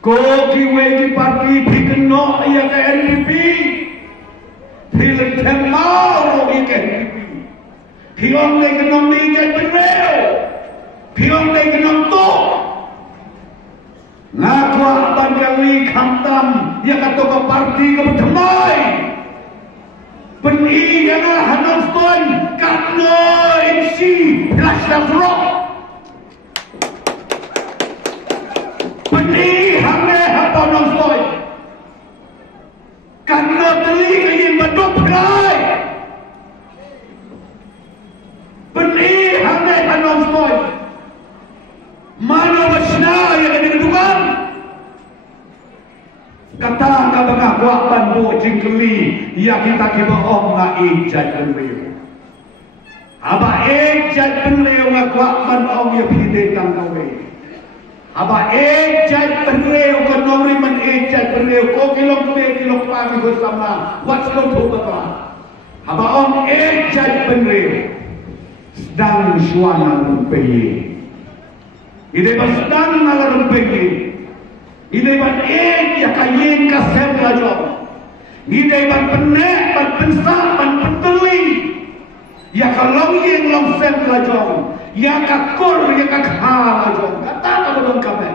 Ko kiwe ki parti bikeno ya ke NPP. Bilang temau ke NPP. Kiong le kenong ni ke benreo. Kiong le kenong to. Ngaku aban kali khantam ya kato ke parti ke bertemai. Beni yana hanafton karno MC flash rock. Beni hamle hatonong soy. Karno teli kayin baduk berai. Beni hamle hanong soy. Mana wasna yang ada kedudukan. Kata kabar kuapan bu jingkeli ya kita kiba om nga ijat penleo. Aba ijat penleo nga kuapan om ya pide tang kawe. Aba ijat penleo ka nomri man ijat penleo ko kilong pagi ko sama what's going to ba. Aba om ijat penleo sedang suana rumpeye. Ide ba sedang nala rumpeye. Ide ban ya kayin ka sem lajong. Ide ban penek, ban pensak, ban penteli. Ya ka long yin long sem lajong. Ya ka kur, ya ka kha lajong. Kata ka bodong kabe.